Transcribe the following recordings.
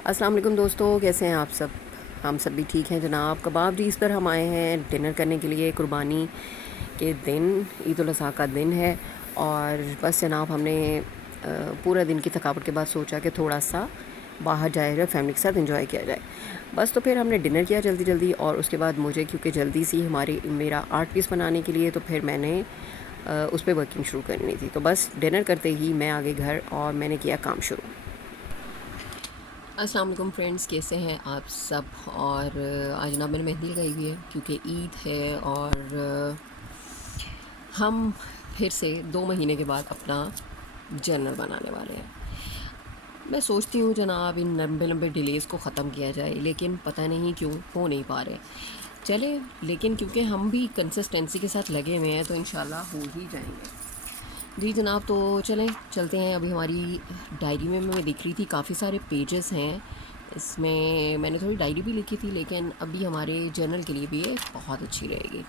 अस्सलाम वालेकुम दोस्तों, कैसे हैं आप सब। हम सब भी ठीक हैं जनाब। कबाब डीज़ पर हम आए हैं डिनर करने के लिए। कुर्बानी के दिन, ईद उल अज़हा का दिन है और बस जनाब हमने पूरा दिन की थकावट के बाद सोचा कि थोड़ा सा बाहर जाया जाए, फैमिली के साथ एंजॉय किया जाए। बस तो फिर हमने डिनर किया जल्दी जल्दी और उसके बाद मुझे क्योंकि जल्दी सी मेरा 8 पीस बनाने के लिए, तो फिर मैंने उस पर वर्किंग शुरू करनी थी। तो बस डिनर करते ही मैं आ गई घर और मैंने किया काम शुरू। अस्सलाम वालेकुम फ्रेंड्स, कैसे हैं आप सब। और आज ना मैंने मेहंदी लगाई हुई है क्योंकि ईद है और हम फिर से 2 महीने के बाद अपना जर्नल बनाने वाले हैं। मैं सोचती हूँ जनाब इन लंबे लंबे डिलेज़ को ख़त्म किया जाए, लेकिन पता नहीं क्यों हो नहीं पा रहे। चले, लेकिन क्योंकि हम भी कंसिस्टेंसी के साथ लगे हुए हैं तो इंशाल्लाह हो ही जाएंगे। जी जनाब, तो चलें चलते हैं। अभी हमारी डायरी में मैं देख रही थी काफ़ी सारे पेजेस हैं। इसमें मैंने थोड़ी डायरी भी लिखी थी, लेकिन अभी हमारे जर्नल के लिए भी ये बहुत अच्छी रहेगी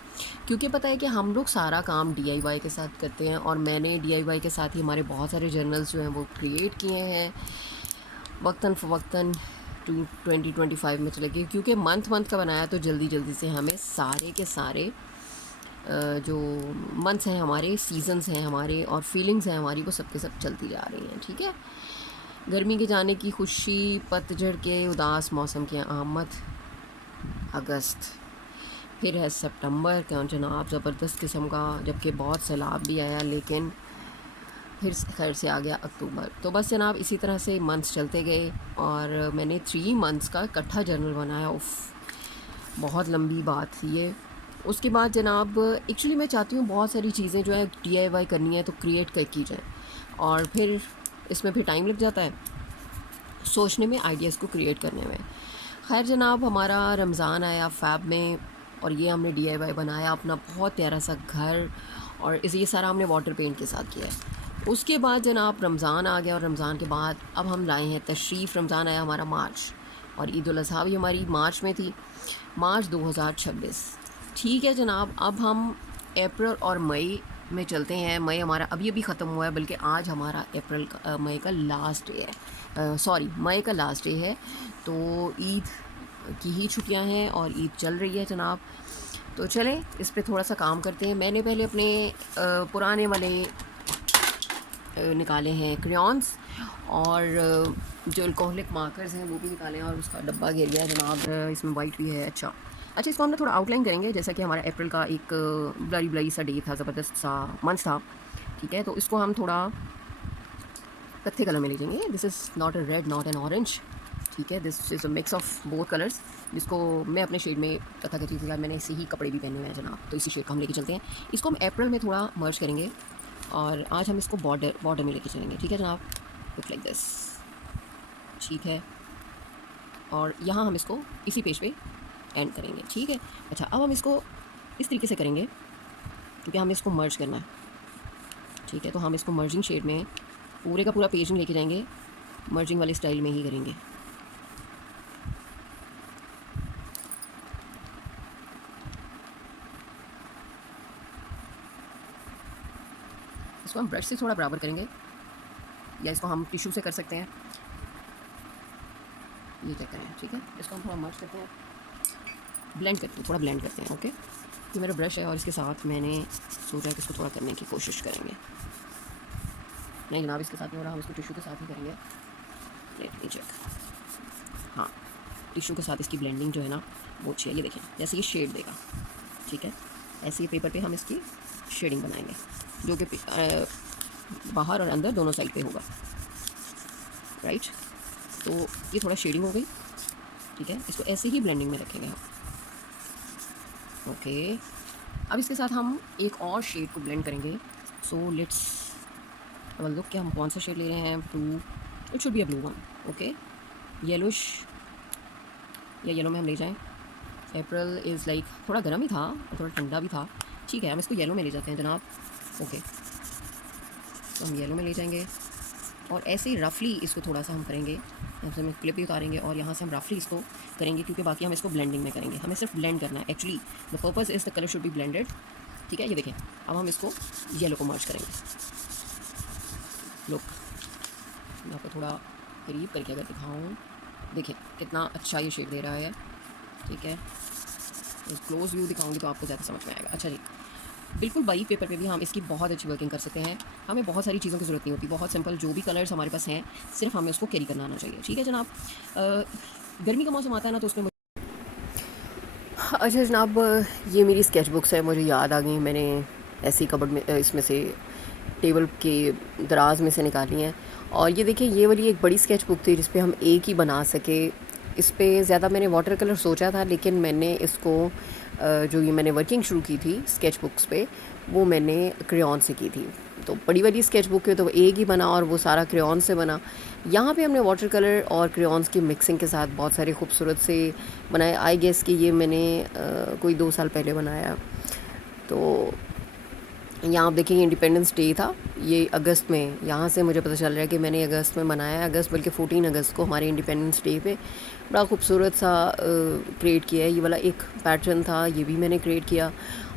क्योंकि पता है कि हम लोग सारा काम डीआईवाई के साथ करते हैं और मैंने डीआईवाई के साथ ही हमारे बहुत सारे जर्नल्स जो हैं वो क्रिएट किए हैं वक्तन फ़वक्तन 2025 में चले गए, क्योंकि मंथ मंथ का बनाया तो जल्दी जल्दी से हमें सारे के सारे जो मंथ्स हैं हमारे, सीजन्स हैं हमारे और फीलिंग्स हैं हमारी, वो सब के सब चलती जा रही हैं। ठीक है, गर्मी के जाने की खुशी, पतझड़ के उदास मौसम की आमद, अगस्त, फिर है सितंबर का जनाब ज़बरदस्त किस्म का, जबकि बहुत सैलाब भी आया, लेकिन फिर खैर से आ गया अक्टूबर। तो बस जनाब इसी तरह से मंथ्स चलते गए और मैंने 3 मंथ्स का इकट्ठा जर्नल बनाया। उफ, बहुत लंबी बात थी ये। उसके बाद जनाब एक्चुअली मैं चाहती हूँ बहुत सारी चीज़ें जो है डीआईवाई करनी है तो क्रिएट कर की जाए, और फिर इसमें फिर टाइम लग जाता है सोचने में, आइडियाज़ को क्रिएट करने में। खैर जनाब, हमारा रमज़ान आया फ़ैब में और ये हमने डीआईवाई बनाया अपना बहुत प्यारा सा घर, और इस ये सारा हमने वाटर पेंट के साथ किया है। उसके बाद जनाब रमज़ान आ गया और रमज़ान के बाद अब हम लाए हैं तशरीफ़। रमज़ान आया हमारा मार्च और ईद उल अज़हा भी हमारी मार्च में थी, मार्च 2026। ठीक है जनाब, अब हम अप्रैल और मई में चलते हैं। मई हमारा अभी अभी ख़त्म हुआ है, बल्कि आज हमारा मई का लास्ट डे है। सॉरी, मई का लास्ट डे है। तो ईद की ही छुट्टियां हैं और ईद चल रही है जनाब। तो चलें इस पे थोड़ा सा काम करते हैं। मैंने पहले अपने पुराने वाले निकाले हैं क्रेयॉन्स और जो अल्कोहलिक मार्कर्स हैं वो भी निकाले हैं और उसका डब्बा घेर लिया है जनाब। इसमें वाइट भी है। अच्छा, इसको हम ना थोड़ा आउटलाइन करेंगे, जैसा कि हमारा अप्रैल का एक ब्लरी ब्लरी सा डे था, ज़बरदस्त सा मंथ था। ठीक है, तो इसको हम थोड़ा कत्थे कलर में ले लेंगे। This is not a red, not an orange. ठीक है, this is a mix of both colours, जिसको मैं अपने शेड में तथाकथित के साथ मैंने ऐसे ही कपड़े भी पहने हुए हैं जनाब, तो इसी शेड का हम लेके चलते हैं। इसको हम अप्रैल में थोड़ा मर्ज करेंगे और आज हम इसको बॉर्डर में लेके चलेंगे। ठीक है जनाब, लुक लाइक दिस। ठीक है, और यहाँ हम इसको इसी पेज पे एंड करेंगे। ठीक है, अच्छा अब हम इसको इस तरीके से करेंगे क्योंकि हमें इसको मर्ज करना है। ठीक है, तो हम इसको मर्जिंग शेड में पूरे का पूरा पेज में लेके जाएंगे, मर्जिंग वाले स्टाइल में ही करेंगे। इसको हम ब्रश से थोड़ा बराबर करेंगे या इसको हम टिश्यू से कर सकते हैं, ये क्या करें। ठीक है, इसको हम थोड़ा मर्ज करते हैं, ब्लेंड करते हैं, थोड़ा ब्लेंड करते हैं। ओके, ये मेरा ब्रश है और इसके साथ मैंने सोचा कि इसको थोड़ा करने की कोशिश करेंगे। नहीं जनाब, इसके साथ नहीं हो रहा, हम इसको टिश्यू के साथ ही करेंगे। Let me check. हाँ, टिश्यू के साथ इसकी ब्लेंडिंग जो है ना वो अच्छी है। ये देखें जैसे ये शेड देगा। ठीक है, ऐसे ही पेपर पे हम इसकी शेडिंग बनाएंगे जो कि बाहर और अंदर दोनों साइड पे होगा। राइट, तो ये थोड़ा शेडिंग हो गई। ठीक है, इसको ऐसे ही ब्लेंडिंग में रखेंगे हम। ओके, अब इसके साथ हम एक और शेड को ब्लेंड करेंगे। सो लेट्स लुक कि हम कौन सा शेड ले रहे हैं। Blue, it should be a blue one. Okay, yellowish या येलो में हम ले जाएं। अप्रैल इज़ लाइक थोड़ा गर्म ही था और थोड़ा ठंडा भी था। ठीक है, हम इसको येलो में ले जाते हैं जनाब। ओके, तो हम येलो में ले जाएंगे और ऐसे ही रफली इसको थोड़ा सा हम करेंगे। यहाँ से हम क्लिप भी उतारेंगे और यहाँ से हम रफली इसको करेंगे क्योंकि बाकी हम इसको ब्लेंडिंग में करेंगे। हमें सिर्फ ब्लेंड करना है। Actually the purpose is the colour should be blended. ठीक है, ये देखें, अब हम इसको येलो को मर्ज करेंगे। लुक, मैं आपको थोड़ा करीब करके अगर दिखाऊँ देखिए कितना अच्छा ये शेड दे रहा है, ठीक है। क्लोज व्यू दिखाऊंगी तो आपको ज़्यादा समझ में आएगा। अच्छा जी, बिल्कुल बारीक पेपर पे भी हम इसकी बहुत अच्छी वर्किंग कर सकते हैं। हमें बहुत सारी चीज़ों की ज़रूरत नहीं होती, बहुत सिंपल जो भी कलर्स हमारे पास हैं, सिर्फ हमें उसको कैरी करना आना चाहिए, ठीक है जनाब। गर्मी का मौसम आता है ना, तो उसमें अच्छा जनाब, ये मेरी स्केच बुक्स है, मुझे याद आ गई, मैंने ऐसी कबर्ड में इसमें से टेबल के दराज में से निकाली हैं। और ये देखिए, ये वाली एक बड़ी स्केच बुक थी जिस पे हम एक ही बना सके। इस पे ज़्यादा मैंने वाटर कलर सोचा था, लेकिन मैंने इसको जो ये मैंने वर्किंग शुरू की थी स्केच बुक्स पे, वो मैंने क्रेयॉन से की थी। तो बड़ी वाली स्केच बुक है तो एक ही बना और वो सारा क्रेयॉन से बना। यहाँ पे हमने वाटर कलर और क्रेयॉन्स की मिक्सिंग के साथ बहुत सारे खूबसूरत से बनाए। आई गेस कि ये मैंने कोई 2 साल पहले बनाया। तो यहाँ आप देखेंगे इंडिपेंडेंस डे था ये अगस्त में, यहाँ से मुझे पता चल रहा है कि मैंने अगस्त में मनाया है। अगस्त बल्कि 14 अगस्त को हमारे इंडिपेंडेंस डे पे बड़ा खूबसूरत सा क्रिएट किया है। ये वाला एक पैटर्न था, ये भी मैंने क्रिएट किया।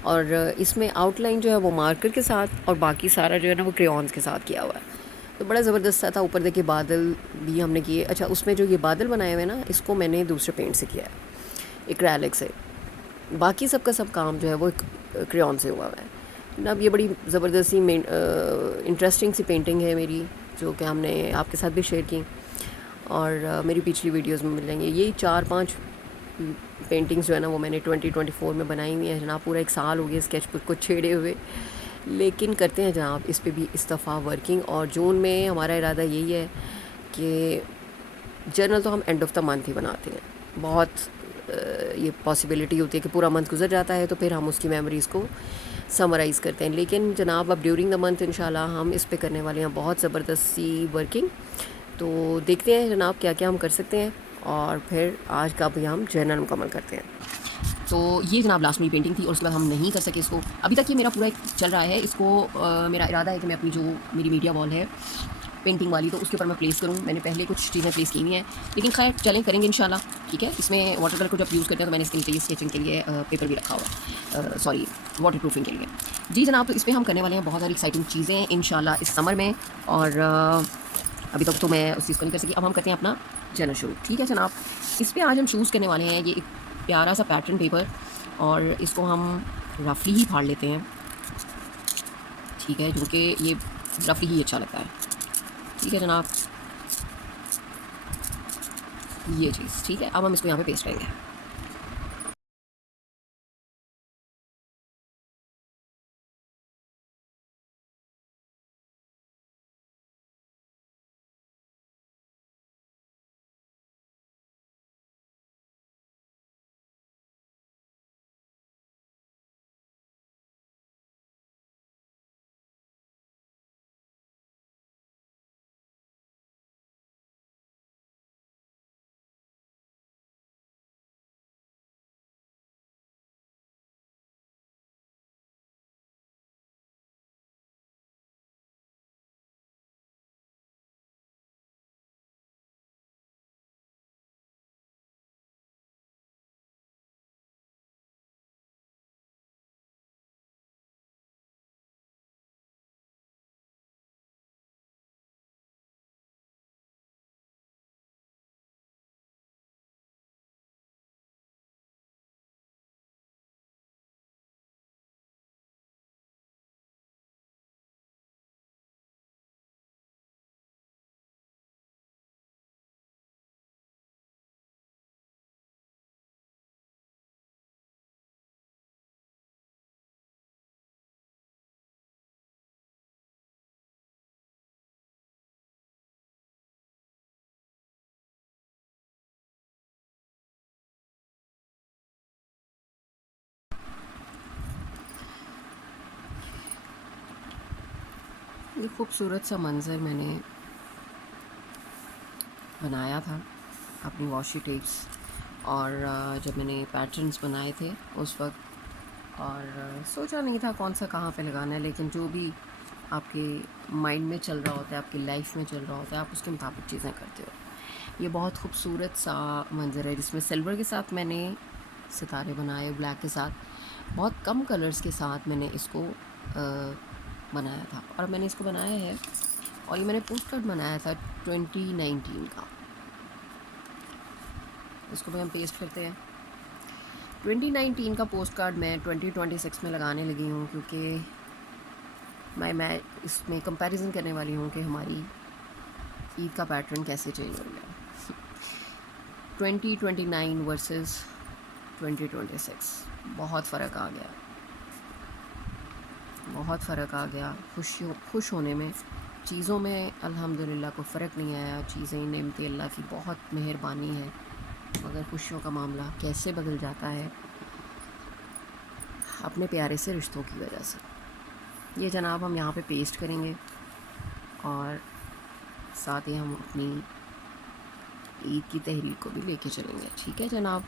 और इसमें आउटलाइन जो है वो मार्कर के साथ और बाकी सारा जो है ना वो क्रेयॉन्स के साथ किया हुआ है। तो बड़ा ज़बरदस्त सा था। ऊपर देखिए बादल भी हमने किए। अच्छा, उसमें जो ये बादल बनाए हुए ना, इसको मैंने दूसरे पेंट से किया है, एक्रेलिक से। बाकी सब का सब काम जो है वो क्रेयॉन से हुआ हुआ है। अब ये बड़ी ज़बरदस्त सी इंटरेस्टिंग सी पेंटिंग है मेरी, जो कि हमने आपके साथ भी शेयर की और मेरी पिछली वीडियोस में मिल जाएंगे। यही 4-5 पेंटिंग्स जो है ना वो मैंने 2024 में बनाई हुई है जनाब। पूरा 1 साल हो गया स्केच बुक को छेड़े हुए, लेकिन करते हैं जनाब इस पे भी इस दफ़ा वर्किंग। और जून में हमारा इरादा यही है कि जर्नल तो हम एंड ऑफ द मंथ ही बनाते हैं। बहुत ये पॉसिबिलिटी होती है कि पूरा मंथ गुजर जाता है तो फिर हम उसकी मेमोरीज़ को समराइज़ करते हैं। लेकिन जनाब अब ड्यूरिंग द मंथ इंशाल्लाह हम इस पे करने वाले हैं बहुत ज़बरदस्त सी वर्किंग। तो देखते हैं जनाब क्या क्या हम कर सकते हैं और फिर आज का भी हम जर्नल मुकम्मल करते हैं। तो ये जनाब लास्ट मेरी पेंटिंग थी और उसके बाद हम नहीं कर सके इसको। अभी तक ये मेरा पूरा एक चल रहा है। इसको मेरा इरादा है कि मैं अपनी जो मेरी मीडिया वॉल है पेंटिंग वाली, तो उसके ऊपर मैं प्लेस करूँ। मैंने पहले कुछ चीज़ें प्लेस की हुई हैं, लेकिन खैर चलें करेंगे इंशाल्लाह, ठीक है। इसमें वाटर कलर को जब यूज़ करते हैं तो मैंने इसके नीचे स्केचिंग के लिए पेपर भी रखा हुआ है, सॉरी वाटर प्रूफिंग के लिए। जी जनाब, तो इस पर हम करने वाले हैं बहुत सारी एक्साइटिंग चीज़ें इंशाल्लाह इस समर में। और अभी तक तो मैं उस चीज़ को नहीं कर सकी। अब हम करते हैं अपना जर्नल शुरू, ठीक है जनाब। इस पर आज हम चूज़ करने वाले हैं ये एक प्यारा सा पैटर्न पेपर, और इसको हम रफली ही फाड़ लेते हैं, ठीक है, क्योंकि ये रफली ही अच्छा लगता है, ठीक है जनाब। ये चीज़ ठीक है। अब हम इसको यहाँ पे पेस्ट करेंगे। ये खूबसूरत सा मंज़र मैंने बनाया था अपनी वॉशी टेप्स, और जब मैंने पैटर्न्स बनाए थे उस वक्त, और सोचा नहीं था कौन सा कहाँ पे लगाना है, लेकिन जो भी आपके माइंड में चल रहा होता है, आपकी लाइफ में चल रहा होता है, आप उसके मुताबिक चीज़ें करते हो। ये बहुत खूबसूरत सा मंज़र है जिसमें सिल्वर के साथ मैंने सितारे बनाए, ब्लैक के साथ बहुत कम कलर्स के साथ मैंने इसको बनाया था। और मैंने इसको बनाया है, और ये मैंने पोस्ट कार्ड बनाया था 2019 का। इसको भी हम पेस्ट करते हैं। 2019 का पोस्ट कार्ड मैं 2026 में लगाने लगी हूँ, क्योंकि मैं इसमें कंपैरिजन करने वाली हूँ कि हमारी ईद का पैटर्न कैसे चेंज हो गया। 2029 वर्सेस 2026 बहुत फ़र्क आ गया, बहुत फ़र्क आ गया। खुश होने में, चीज़ों में अल्हम्दुलिल्लाह कोई फ़र्क नहीं आया। चीज़ें नेमतें अल्लाह की बहुत मेहरबानी है, मगर खुशियों का मामला कैसे बदल जाता है अपने प्यारे से रिश्तों की वजह से। ये जनाब हम यहाँ पे पेस्ट करेंगे और साथ ही हम अपनी ईद की तहरीक को भी लेके चलेंगे। ठीक है जनाब।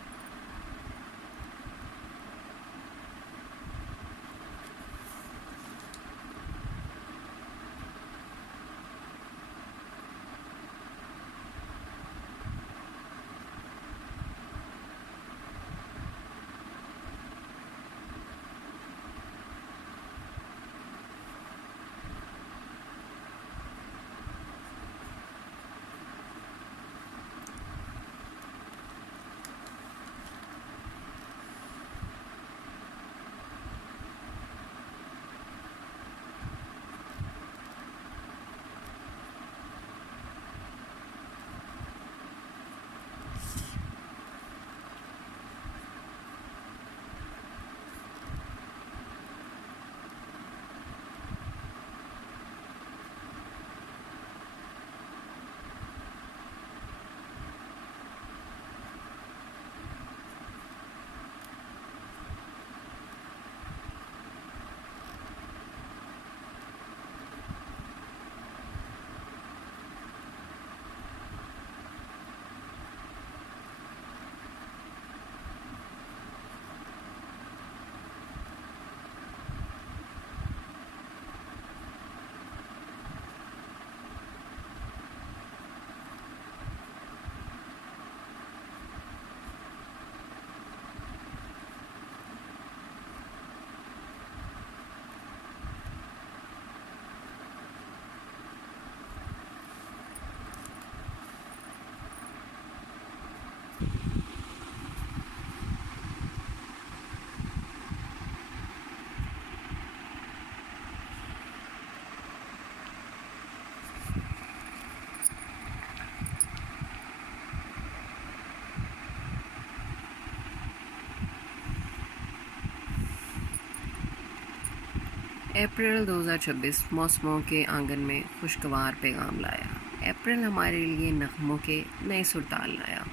अप्रैल 2026 मौसमों के आंगन में खुशगवार पैगाम लाया। अप्रैल हमारे लिए नग़मों के नए सुरताल लाया।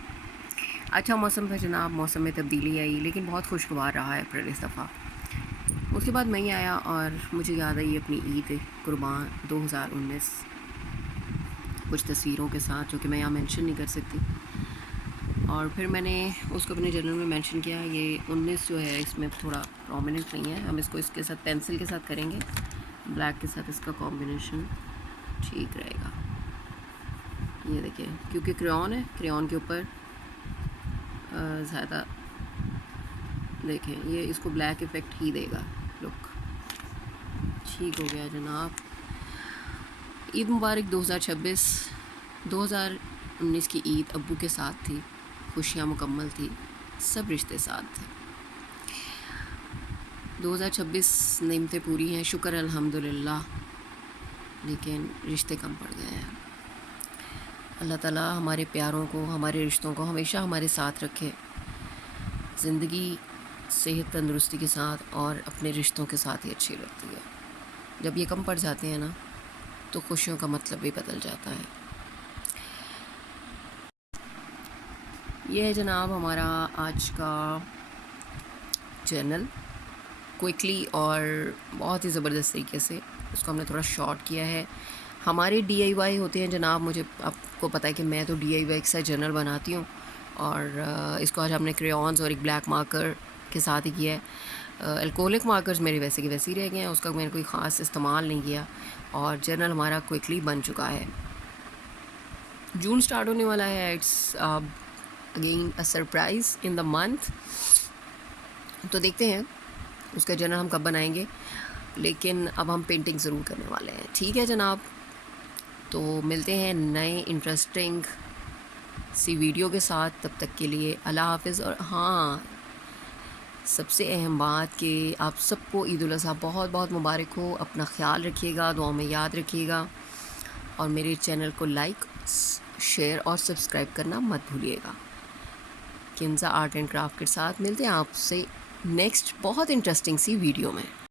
अच्छा मौसम था जनाब, मौसम में तब्दीली आई, लेकिन बहुत खुशगवार रहा है अप्रैल इस दफ़ा। उसके बाद मई आया और मुझे याद आई अपनी ईद कुर्बान 2019, कुछ तस्वीरों के साथ, जो कि मैं यहाँ मेंशन नहीं कर सकती। और फिर मैंने उसको अपने जर्नल में मेंशन किया। ये 19 जो है इसमें थोड़ा प्रोमिनेंट नहीं है, हम इसको इसके साथ पेंसिल के साथ करेंगे, ब्लैक के साथ इसका कॉम्बिनेशन ठीक रहेगा। ये देखिए, क्योंकि क्रेयॉन है, क्रेयॉन के ऊपर ज़्यादा देखें, ये इसको ब्लैक इफ़ेक्ट ही देगा। लुक ठीक हो गया जनाब। ईद मुबारक 2026। 2019 की ईद अब्बू के साथ थी, खुशियाँ मुकम्मल थी, सब रिश्ते साथ थे। 2026 नेमतें पूरी हैं, शुक्र अल्हम्दुलिल्लाह, लेकिन रिश्ते कम पड़ गए हैं। अल्लाह ताला हमारे प्यारों को, हमारे रिश्तों को हमेशा हमारे साथ रखे, ज़िंदगी सेहत तंदुरुस्ती के साथ और अपने रिश्तों के साथ ही अच्छी लगती है। जब ये कम पड़ जाते हैं ना, तो खुशियों का मतलब भी बदल जाता है। ये है जनाब हमारा आज का चैनल, क्विकली और बहुत ही ज़बरदस्त तरीके से उसको हमने थोड़ा शॉर्ट किया है। हमारे DIY होते हैं जनाब, मुझे आपको पता है कि मैं तो DIY के साथ जर्नल बनाती हूँ, और इसको आज हमने क्रेयॉन्स और एक ब्लैक मार्कर के साथ ही किया है। अल्कोहलिक मार्कर्स मेरे वैसे के वैसे ही रह गए हैं, उसका मैंने कोई ख़ास इस्तेमाल नहीं किया, और जर्नल हमारा क्विकली बन चुका है। जून स्टार्ट होने वाला है, it's again a surprise in the month, तो देखते हैं उसका जर्नल हम कब बनाएंगे, लेकिन अब हम पेंटिंग ज़रूर करने वाले हैं। ठीक है जनाब, तो मिलते हैं नए इंटरेस्टिंग सी वीडियो के साथ। तब तक के लिए अल्लाह हाफ़िज़। और हाँ, सबसे अहम बात कि आप सबको ईद उल अज़हा बहुत बहुत मुबारक हो। अपना ख़्याल रखिएगा, दुआ में याद रखिएगा, और मेरे चैनल को लाइक, शेयर और सब्सक्राइब करना मत भूलिएगा। किंज़ा आर्ट एंड क्राफ्ट के साथ मिलते हैं आपसे नेक्स्ट बहुत इंटरेस्टिंग सी वीडियो में।